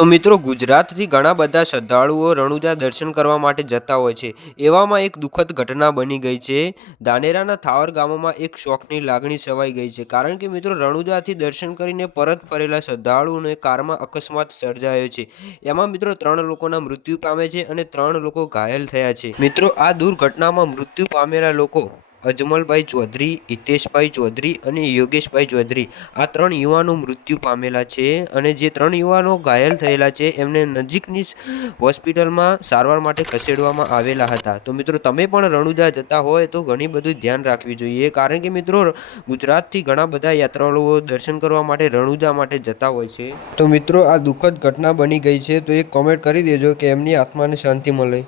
તો મિત્રો ગુજરાતથી ઘણા બધા શ્રદ્ધાળુઓ રણુજા દર્શન કરવા માટે જતા હોય છે। એવામાં એક દુઃખદ ઘટના બની ગઈ છે। ધાનેરાના થાવર ગામમાં એક શોકની લાગણી છવાઈ ગઈ છે, કારણ કે મિત્રો રણુજાથી દર્શન કરીને પરત ફરેલા શ્રદ્ધાળુઓને કારમાં અકસ્માત સર્જાયો છે। એમાં મિત્રો 3 લોકોના મૃત્યુ પામે છે અને 3 લોકો ઘાયલ થયા છે। મિત્રો આ દુર્ઘટનામાં મૃત્યુ પામેલા લોકો અજમલભાઈ ચૌધરી, હિતેશભાઈ ચૌધરી અને યોગેશભાઈ ચૌધરી આ 3 યુવાનો મૃત્યુ પામેલા છે અને જે 3 યુવાનો ઘાયલ થયેલા છે એમને નજીકની હોસ્પિટલમાં સારવાર માટે ખસેડવામાં આવેલા હતા। તો મિત્રો તમે પણ રણુજા જતા હોય તો ઘણી બધું ધ્યાન રાખવી જોઈએ, કારણ કે મિત્રો ગુજરાતથી ઘણા બધા યાત્રાળુઓ દર્શન કરવા માટે રણુજા માટે જતા હોય છે। તો મિત્રો આ દુઃખદ ઘટના બની ગઈ છે, તો એક કોમેન્ટ કરી દેજો કે એમની આત્માને શાંતિ મળે।